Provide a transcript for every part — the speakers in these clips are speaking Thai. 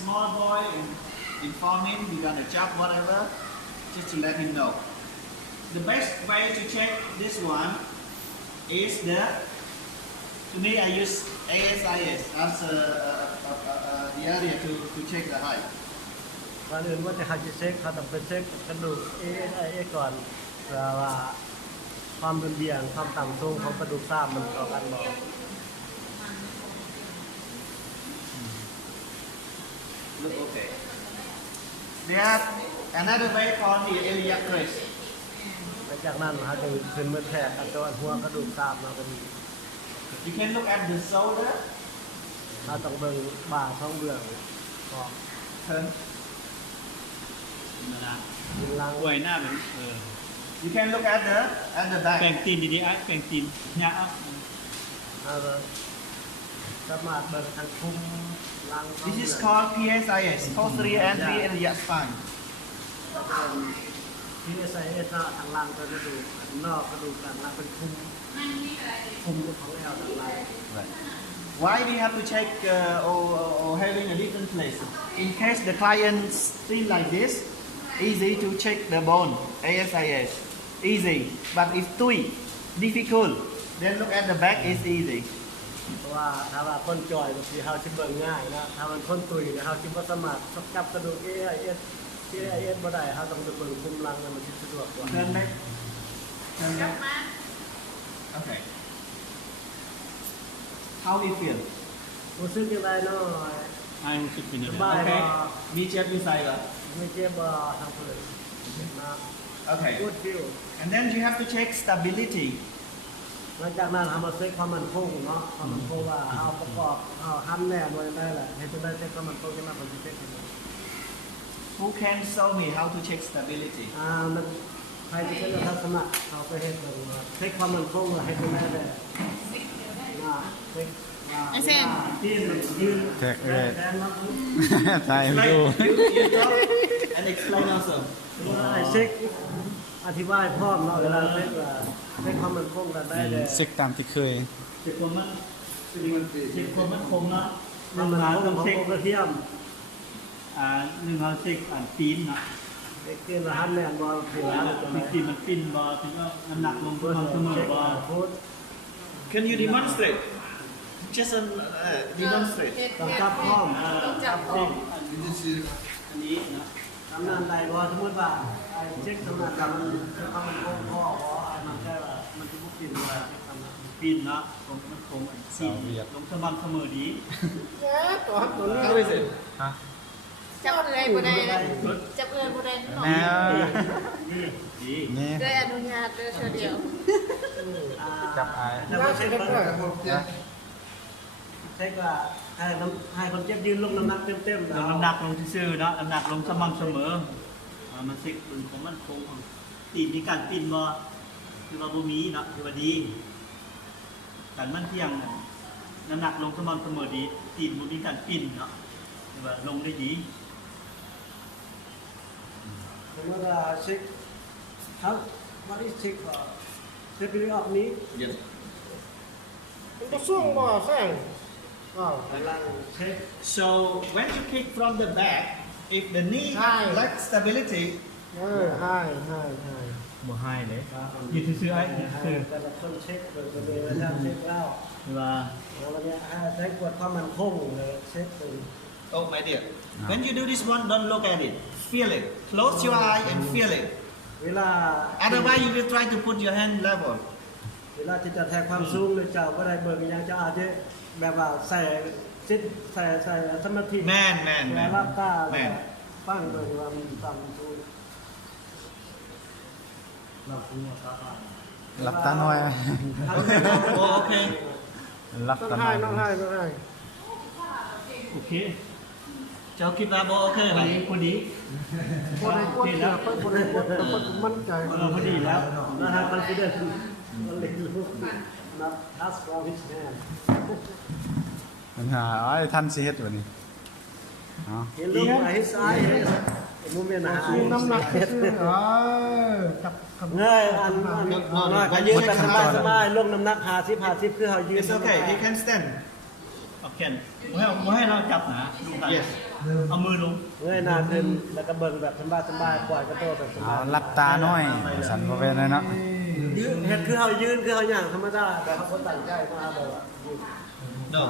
small boy inform him you got a job whatever just to let him know the best way to check this one is to me I use ASIS as the area to check the height ก่อนอื่นว่าจะเช็คเขาต้องไปเช็คกระดูก ASIS ก่อนเพื่อว่าความรุนแรงความต่ำสูงของกระดูกกล้ามมันต่อกันบ่ Look okay. There's another way called the iliac crest. จากนั้นเขาจะขึ้นมาแทกกันตัวหัวกระดูกกล้ามเราก็มี You can look at the shoulder. เราต้องเบิ่งบ่าท้องเบื้องก็ Turn. ยิงลัง อวยหน้าเหมือนYou can look at the แปล back. งตีนดีๆอ่ะแปลงตีนเนี่ยอ่ะ เอาเลยสามารถเบิ่งทางคุ้มลัง This is called PSIS, posterior anterior iliac spine. ที่ใส่เอสทางล่างก็กระดูกนอกกระดูกด้านล่างเป็นคุ้มของแอวด้านล่าง Why we have to check or having a different place? In case the client seem like this, easy to check the bone, ASIS, easy. But if too difficult, then look at the back is easy. เพราะว่าถ้าว่าคนจอยบางทีเขาชิเบิ่งง่ายนะถ้ามันคนตุยเนี่ยเขาชิบ่สามารถจับกระดูก AIS บ่ได้เขาต้องไปเบิ่งคุ้มลังเนี่ยมันสิสะดวกกว่า Turn back. Turn back. Okay. How do you feel? รู้สึกยังไงเนาะ ไอ้รู้สึกเป็นยัง ส ไง บายบ่ Okay. Me check beside her. ไม่เจ็บบ่ทางเพิ่นนะ Okay. good feel And then you have to check stability. หลังจากนั้นเอามาเช็คความมั่นคงเนาะความมั่นคงว่าเอาประกอบเอาหันแน่บ่ได้แหละให้เพิ่นได้เช็คความมั่นคงขึ้นมาก่อนสิเช็คให้มัน Who can show me how to check stability? มันใครที่เป็นทัศนะเอาไปเฮ็ดเบิ่งว่าเช็คความมั่นคงว่าให้เพิ่นได้แหละเช็คไอ้เส้น ที่ยืน แท็กเลย แทนมา ตายไม่ดู You talk and explain also. ไอ้เช็คอธิบายพร้อมเนาะเวลาเช็คว่าเช็คความมั่นคงกันได้เลย เซ็กตามที่เคย เจ็บความมันคงเนาะ ความมั่นคงของโปรเทียม หนึ่งเขาเช็คตีนเนาะ เช็คที่หันแน่บ่ผิดแล้ว ตีนมันปิ้นบ่ถึงว่าน้ำหนักลงเพื่อความเสมอบ่ พูด Can you demonstrate? Just demonstrate. ต้องจับพร้อม จับ พร้อม อันนี้นะ ทำงานใดบ่สมมุติว่าไอ้เช็คทำงานกับมันความมั่นคงพอบ่ไอ้มันแค่ว่ามันสิบ่ผิดว่าทำงาน ปิ้นเนาะลงมันคงตีนลงสม่ำเสมอดี ตัวนี้ How is it? ฮะ จับเลยบ่ได้จับเลยบ่ได้ แนว ดี นี่ ด้วยอนุญาตด้วยเธอเดียว จับอาย แล้วก็เช็คว่าเช็คว่าให้คนเจ็บยืนลงน้ำหนักเต็มๆ ลงน้ำหนักลงซื่อๆเนาะน้ำหนักลงสม่ำเสมอมันเช็คของมันคงตีนมีการปิ้นบ่คือว่าบ่มีเนาะคือว่าดีการมันเที่ยงน้ำหนักลงสม่ำเสมอดีตีนบ่มีการปิ้นเนาะคือว่าลงได้ดี สมมติว่าเช็คครับวันนี้เช็คเช็คไปออกนี้ Yes. มันก็ส่งบ่แซงกำลังเช็ค So when you kick from the back, if the knee lacks stability, ให้ บ่ให้เลยยืดซื่อๆไอ้ยืดซื่อ แต่ละคนเช็คเป็นประเด็นแล้วเช็คแล้ว คือว่า วันนี้ใช้กดความมันคงเลยเช็คเป็น oh my dear, when you do this one, don't look at it. Feel it. Close your eye and feel it. เวลา Otherwise, you will try to put your hand level. เวลาที่จะแทกความสูงหรือเจ้าก็ได้เบิกยังจะอาจจะแบบว่าใส่ซิดใส่สมาธิ Man, รับตา man. ฟังเบิกว่ามันต่ำสูงหลับหัวตา หลับตาหน่อย Oh, okay. หลับ ต้อง ตาหน่ ให้ อย ต้องให้ โอเค Cháu keep that ball พ okay, อดี right? พอดี คนในกดเสือคนในกดแต่คนมั่นใจ พอดีแล้ว นะฮะคอนฟิเดนซ์มันเลยรู้นับ ask for his hand ปัญหาอ้อยท่านสิเฮ็ดวันนี้เอา เห็นลูกไอ้สายเห็นมุมเมียนาน้ำหนักจับเงยอันก็ยืนแบบสบายลงน้ำหนัก50คือเขายืน It's okay. You can stand. เอาแขนบ่ให้เราจับนะดูกัน Yes. เอามือลง เงยหน้าขึ้นแล้วก็เบิ่งแบบสบายๆปล่อยกระโดดแบบส เอา บาย รับตาหน่อยสันบ่เป็นไรเนาะ ยืนเฮ็ดคือเฮายืนคือเฮาย่างธรรมดาแต่เขาคนตั้งใจมาแบบว่ายืน No.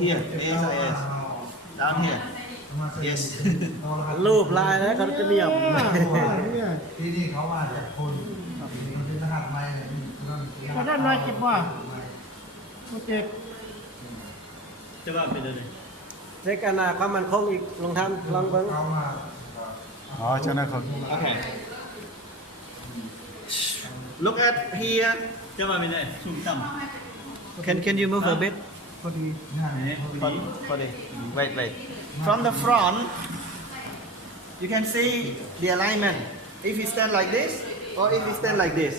Here. Yes. Down here. Yes. รูปลายแล้วเขาจะเนียม ที่นี่เขามาจากคนมันเป็นรหัสใหม่เนี่ย มาด้านน้อยเจ็บว่าเจ็บ จะว่าไปเลย เช็คอนาความมันคงอีกลองทำลองเบิ่ง เขามา อ๋อเจ้าหน้าเขา Okay. Look at here. จะว่าไปเลยชุ่มฉ่ำ Can you move a bit? พอดีงาน Body. Wait. From the front, you can see the alignment. If you stand like this, or if you stand like this.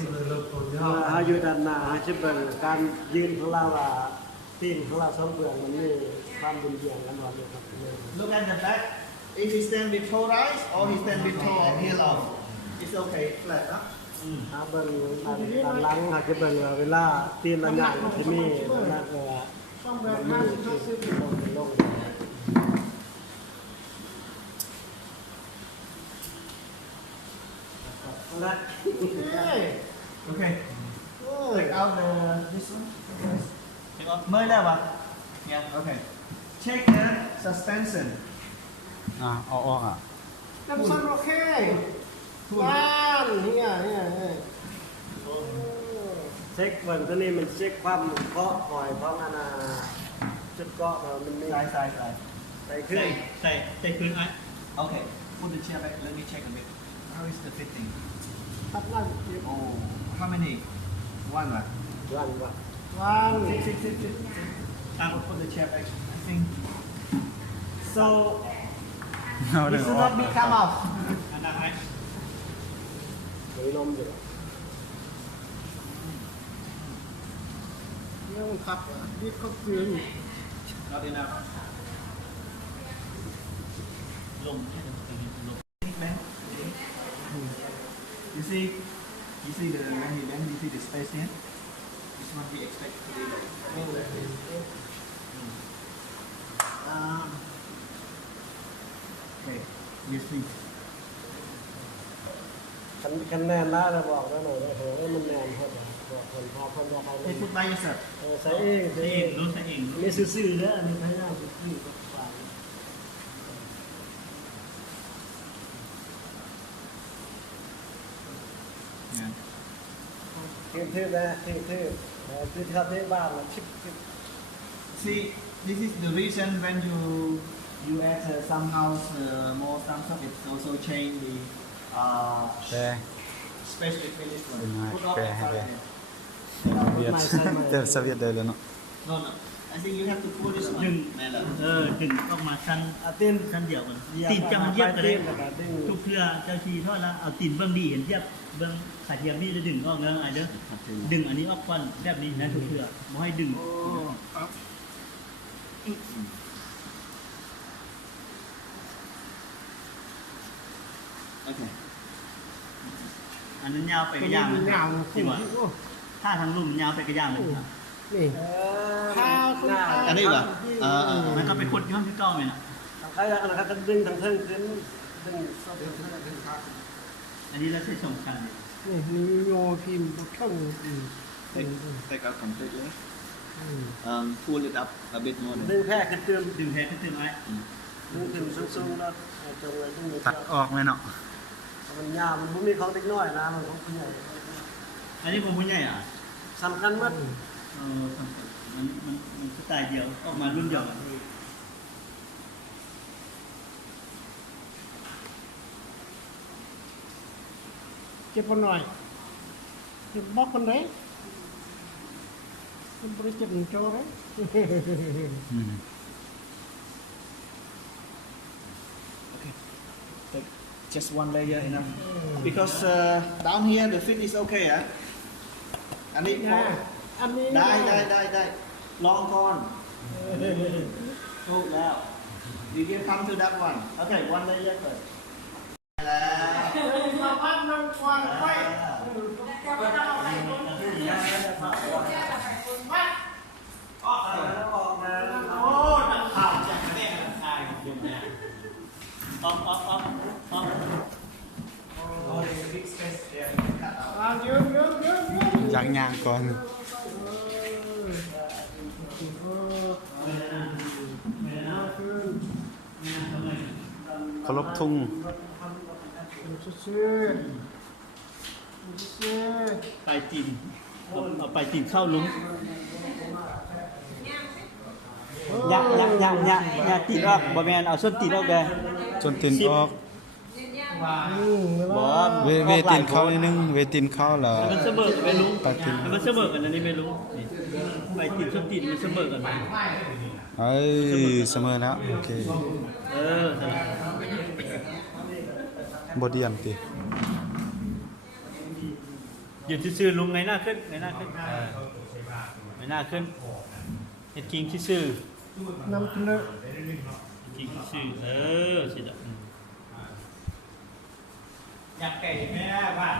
เฮาอยู่ด้านหน้าเฮาสิเบิ่งการยืนของเราว่าตีนของเราสองเบื้องมันมีความบุญเบียงกันว่าเลยครับ Look at the back. If you stand with toe rise, or you stand with toe heel off, it's okay. Flat, huh? ถ้าเบิ่งด้านหลังเฮาสิเบิ่งว่าเวลาตีนเราย่างมันสิมีนั่นว่า ต้องแบบนั้นเขาซื้อ ลง เฮ้ย Okay. Take out this one. Mới lên bà. Yeah. Okay. Check the suspension. อ่ะเอาออกอ่ะ น้ำส้มโอเคว้าวเนี่ย เช็คเบิ่งตัวนี้มันเช็คความเกาะหอยของอนาจุดเกาะมันมี Side. ใส่ขึ้น ใส่คืนไอ้ Okay. Put the chair back. Let me check a bit. How is the fitting? ตัดนั่นเจ็บ Oh, how many? One, right? วันว่า ว้าว Sit. I'll put the chair back. I think. So เอาเด้ it อ should ออก not be come off. อันนั้นไอ้ หรือลมอยู่ เรื่องขับดิบเขาคืน Not enough. ลม Bend. You see the when he bend, you see the space here. This one we expect to be like this. Okay, you see. คันแนนแล้วเราบอกแล้วหน่อยว่าเฮ้ยมันแนนครับบอกคนพอคนบอกเขา Hey, put by yourself. ใส่เอง ใส่เองรู้ใส่เอง นี่ซื่อๆแล้วอันนี้พยายามซื่อๆกับฝ่าย Yeah. เท่ๆนะเท่ๆคือทับได้บ้างนะชิบ See, this is the reason when you add some house more some stuff, it also change the แต่ space between this one. Right, Put off fair, the side fair. here. เวียดแต่สวีเดนเลยเนาะ No. I think you have to pull this one. ดึง Mela. ดึงออกมาชั้น อาตีน ชั้นเดียวกันตีนจะมันเยียบกันเลย แล้วก็ดึง ทุกเพื่อเจ้าชีเท่าละเอาตีนเบื้องดีเห็นเยียบเบื้องขาเทียมนี่จะดึงออกเนื้อไอ้เด้อดึงอันนี้ออกก่อนแบบนี้นะทุกเพื่อไม่ให้ดึง Okay. อันนั้นยาวไป เป็ ก น ระย่าง เงา จริ ฝุ่ ง น วะถ้าทางลุ่มยาวไปกระย่างเลยครับ นี่ ข้าวคุณข้าว อันนี้เหรอ มันก็ไปคดย้อนที่เก้าเลยนะ ใครอยากนะครับดึงทางเทิงขึ้นดึง อันนี้เราใช้สำคัญเลย นี่มีโยพิมพ์เข้า Take out completely. Pull it up a bit more. ดึงแพร่ขึ้นเติม ดึงแท้ขึ้นตึงไว้ ดึงขึ้นสูงๆแล้วจงเลยดึง ตัดออกไหมเนาะ มันยาวมันไม่มีของเล็กน้อยนะมันของผู้ใหญ่ อันนี้ผมผู้ใหญ่อ่ะ สำคัญมาก มันสไตล์เดียวออกมารุ่นเดียวกัน เจ็บคนหน่อยเจ็บบอกคนไหนเป็นบริจิตโจเลย อืม Take just one layer enough. Because down here the fit is okay, huh? I need นะ more. อันนี้ ได้ลองก่อนถูกแล้ว You can come to that one. Okay, one layer first. แล้ว มาพัดนั่งควันไฟ แล้วออกมาเอา ออก ยืม อยากย่างก่อนเคารพทุ่ง ไปจีนเอาไปจีนเข้าลุงอย่าตีนออกบ่แม่นเอาส้นตีนออกเด้อ จนตีนออก บ่ เวตีนเข้านิดนึงเวตีนเข้าแล้ว มันเสมอกันไม่รู้ ไปตีน มันเสมอกันอันนี้ไม่รู้นี่ไปตีนส้นตีนมันเสมอกันไหม เอ้ยเสมอแล้วโอเค นั่นแหละ บ่เดียมติ ยืนซื่อๆลุงไงหน้าขึ้นไงหน้าขึ้นไงหน้าขึ้นเฮ็ดกิ้งซื่อ น้ำเนื้อ กิ้งซื่อสิล่ะอยากไก่แม่บ้าน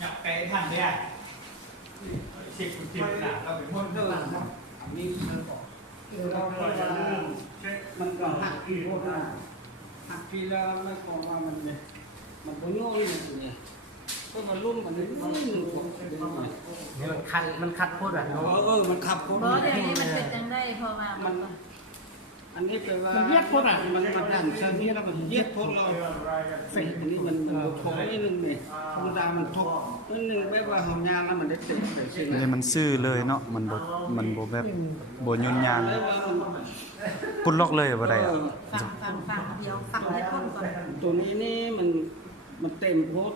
อยากไก่ทันเด้อ10นะเราเป็นคนเดิน มันก็หักกี่พวกนั้นหักกี่แล้วไม่พอว่ามันเนี่ยมันก็โย่อยเนี่ยก็มันรุ่มมันนี่มันคัดโคตรแบบเนาะ มันขับคน บ่เดี๋ยวนี้มันเป็นจังได๋เพราะว่ามัน อันนี้แปลว่ามันเยียดพดอ่ะมันดันชั้นนี้แล้วมันเยียดพดเราสิ่งนี้มันทบนิดนึงเนี่ยธรรมดามันทบนิดนึงแบบว่าหอมยางแล้วมันได้เต็มแต่สิ่ง นี่มันซื่อเลยเนาะมันบ่แบบบ่ยุ่นยาง แล้วว่ามัน ปุ้นล็อกเลยบ่ได้อะ ฟังเดี๋ยวฟังให้พ้นก่อน ตัวนี้นี่มันเต็มโพด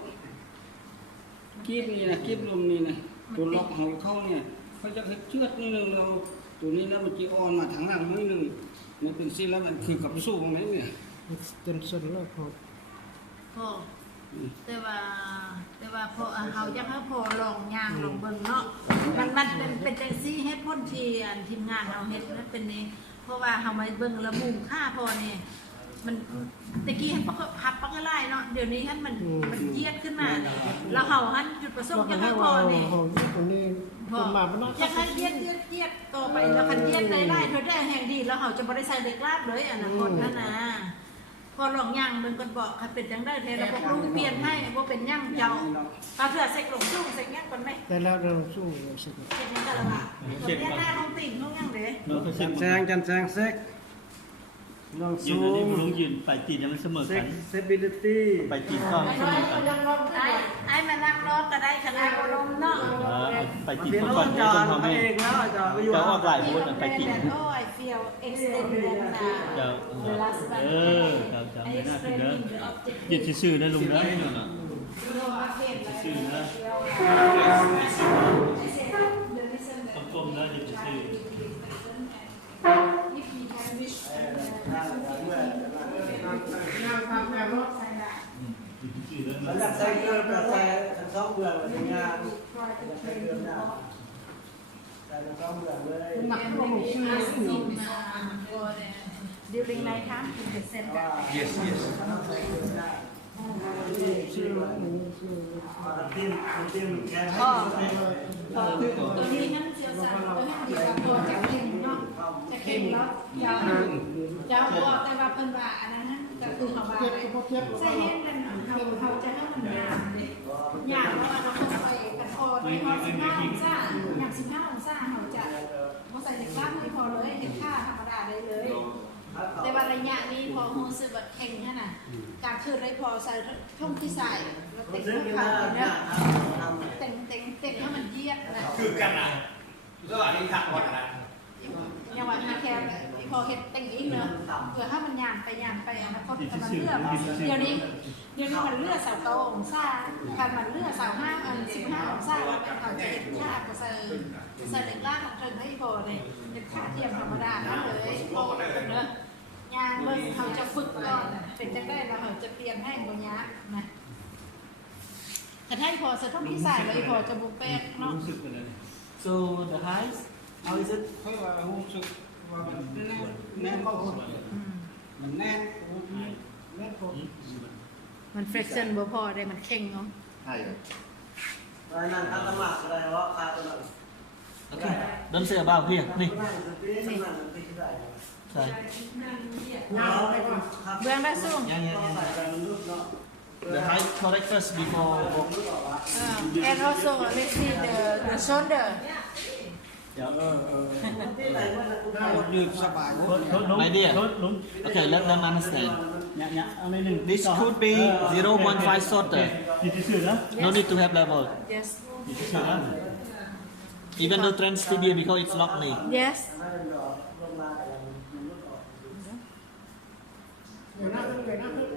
กีบนี่นะกีบลมนี่นะตัวล็อกของเขาเนี่ยเขาจะเชือดนิดนึงเราตัวนี้แล้วมันจีออนมาทางหลังนิดนึงมันเป็นซี่แล้วมันคือกับสู้ตรงนี้เนี่ย เต็มส่วนแล้วครับ พ่อแต่ว่าพอเฮาอยากให้พอลองย่างลองเบิ่งเนาะมันเป็นจังซี่เฮ็ดพ้นที่ทีมงานเฮาเฮ็ดมันเป็นนี่เพราะว่าเฮามาเบิ่งละมุมค่าพอนี่มันตะกี้ให้พับปักก็ไล่เนาะเดี๋ยวนี้มันเยียดขึ้นมาแล้วเฮาหันจุดประสงค์อยากให้พอนี่ ตรงนี้ พอ มาเป็นนอก อยากให้เยียดต่อไปแล้วคันเยียดได้เธอได้แห่งดีแล้วเฮาจะบ่ได้ใส่เด็กลาบเลยอนาคตนั่นน่ะพอลองย่างมันก็บอกคันเป็นจังได้แท้แล้วพวกลุงเปลี่ยนให้บ่เป็นย่างเจ้าถ้าเผื่อใส่กลงสู้ใส่ย่างก่อนไหม แต่แล้วเราสู้สิ เฮ็ดจังได๋ล่ะล่ะเฮ็ดหน้าของติ่งของย่างเด้ เนาะก็เช็ค จันแซงเซ็กลอง ยืน ซู อันนี้ ม ลุงยืนไปตีนมันเสมอ เซ็ กั ก น เซบิลิตี้ ไปจีนเข้าเสมอกัน ไอ้มานั่งรอก็ได้ขนาดบ่ลมเนาะ ไปจีนเข้าก่อนไม่ต้องทำให้ เองแล้วจะไปอยู่ จะออกหลายคนไปจีน โอ้ I feel extended จะ the last one จะไม่น่าถึงเด้อยืนซื่อๆนะลุงนะนี่น่ะ ซื่อๆนะต้องก้มนะยืนซื่อ มันจะใส่เกลือแต่ใส่ทั้งสองเบื่อเลยงานใส่เกลือได้ใส่ทั้งสองเบื่อเลย หนักกว่าผมชื่อ during night time in the center yes ชื่อ ตัวนี้นั่นเจียวสันตัวนี้ดีกว่าตัวจะเค็มเนาะจะเค็มแล้วเจ้าบอกแต่ว่าเพิ่นว่าอันนั้นก็คือเขาว่าใส่เฮ็ดนั่นเขาจะให้มันยากเลยยากแล้วเราเข้าไปกันพอในพอ15องศาอย่าง15องศาเขาจะบ่ใส่เด็กลับไม่พอเลยเห็นค่าธรรมดาได้เลยแต่ว่าระยะนี้พอรู้สึกว่าแข็งนั่นน่ะการคืนได้พอใส่ท่องที่ใส่แล้วติดทุกครั้งเนี่ยเต็งให้มันเยียดนะ คือกันนะระหว่างที่ถักหมดนะ อย่างว่าหาแคมพอเฮ็ดแต่งอีกเนอะเพื่อให้มันย่างไปอนาคตมันเลือกเดี๋ยวนี้มันเลือกเสาโตองศาคันมันเลือกเสา15องศาแล้วเขาจะเห็นค่าก็ใส่เหล็กล่างของเทิงให้พอเลยเป็นค่าเทียมธรรมดานั่นเลยพอเนอะยางเบิ่งเขาจะฝึกก่อนเป็นจังได้แล้วเขาจะเปลี่ยนให้บ่ยากนะแต่ถ้าพอจะต้องที่ใส่เลยพอจะบุกแป๊กเนาะ รู้สึกกันเลย so the highs how is it เพราะว่ารู้สึกว่ามันแน่นมันแน่นแน่นพอ มันเฟรชเซนบ่พอได้มันเข่งเนาะ ใช่ นั่นอัตมาอะไรวะคาตัวนั้น โอเคเดินเสือบ้าพี่นี่ นี่ โอเค ใส่ ยาวไปก่อน เบื้องได้สูง ยังThe height correctors before. and also let's see the shoulder ยืดสบาย My dear. ลุง Okay, let them understand. เนี่ยเอาในหนึ่ง This could be 0.5 shorter. นี่ชื่อนะ No need to have level. yes นี่ชื่อนะ Even though trend studio because it's locked me. yes เดี๋ยวหน้าขึ้นเดี๋ยวหน้าขึ้น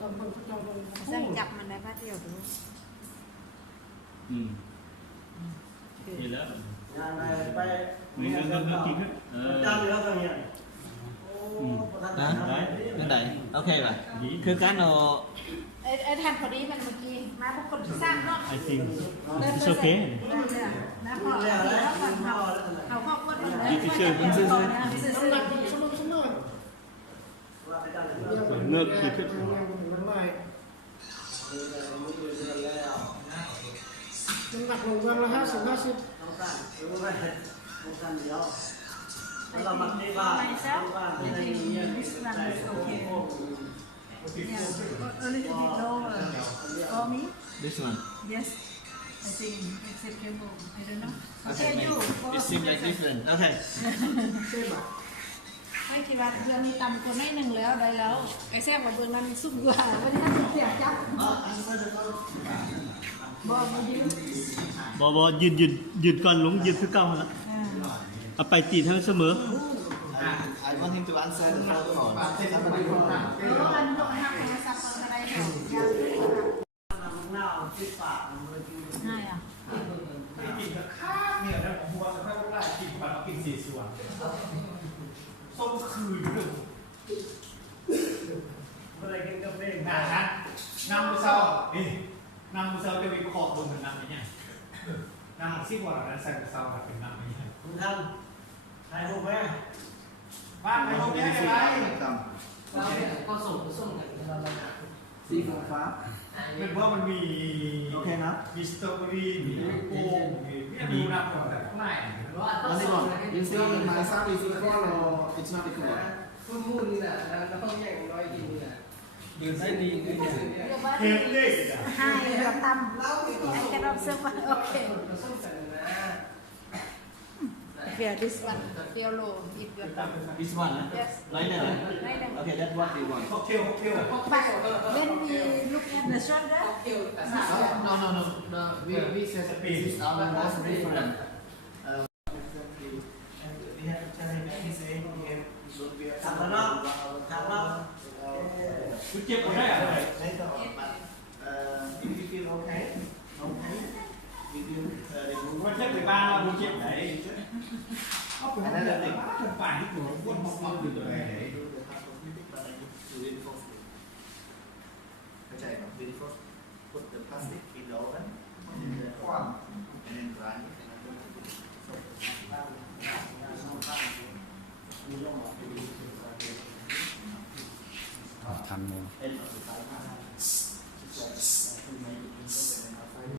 ต้องต้อง เส้นจับมันได้แป๊บเดียวดู นี่แล้ว ไป เงินกี่ขึ้น จ้างเหลือเท่านี้ Hả? Bên đây. Ok bà. Cứ cái nó ไอ้ทันพอดีมันเมื่อกี้มาพวกคนสร้างเนาะ I think it's okay นะพอแล้วก่อนเขาครอบครัวมันเลย นี่ชื่อ มันซื้อ น้ำหนักสมมติ เงินกี่ขึ้น มันไม่น้ำหนักลงวันละ50 เรามักได้ว่า myself I think this one is okay yeah a little bit lower for me this one. yes I think acceptable I don't know okay you It seems like different. Okay. ไม่คิดว่าเรื่องนี้ต่ำคนให้หนึ่งแล้วได้แล้วไอ้แซ่บกับเบื้องนั้นสุดกว่าวันนี้เสียจับบอกมายืน บยืนก่อนลุงยืนคือเก่าแล้วเอาไปตีทั้งเสมอ I want him to answer the phone call. เพราะมันโดนหักโทรศัพท์อะไรเนี่ยยาวง่ายอ่ะ กินกับข้าวเนี่ยนะผมว่าจะค่อยๆได้กินก่อนเอากิน4 ส่วนส้มคืนเลย อะไรกินกาแฟ นะน้ำมือเศร้านี่น้ำมือเศร้าจะมีขอบบนเหมือนน้ำอย่างเงี้ยน้ำซีกว่านั้นใส่มือเศร้าเป็นน้ำอย่างเงี้ย คุณท่านถ่ายรูปไหม บ้านไปโรงเรียนอะไร ก็ส่งกัน สีฟ้า เป็นเพราะมันมี โอเคนะ มีสตรอเบอรี่มีโอ่งมีน้ำก่อนแต่ข้างใน What is it? You see, my son is equal or it's not equal? พูดนี่แหละแล้วต้องแย่งน้อยกินนี่แหละยืนได้ดีนี่เนี่ย เห็นเลยอ่ะ ให้กับตำไอ้แค่รับเสื้อผ้าโอเค Here this one feel low if you're done This one, huh? Yes. Right there. Right there. Okay, that's what they want. ค็อกเทล but when we look at the shoulder No. We said this is our most different. We have to tell him anything. He will be a ถามแล้วถามแล้ว คุณเจ็บหัวได้อะไร later on, but if you feel okay, we will remove. ว่าเจ็บไปบ้านเราดูเจ็บไหนเอาไปให้เด็กเป็นฝ่ายที่หัววนมองอยู่ตรงไหน Put the plastic in the oven and then dry it. ทันเลย And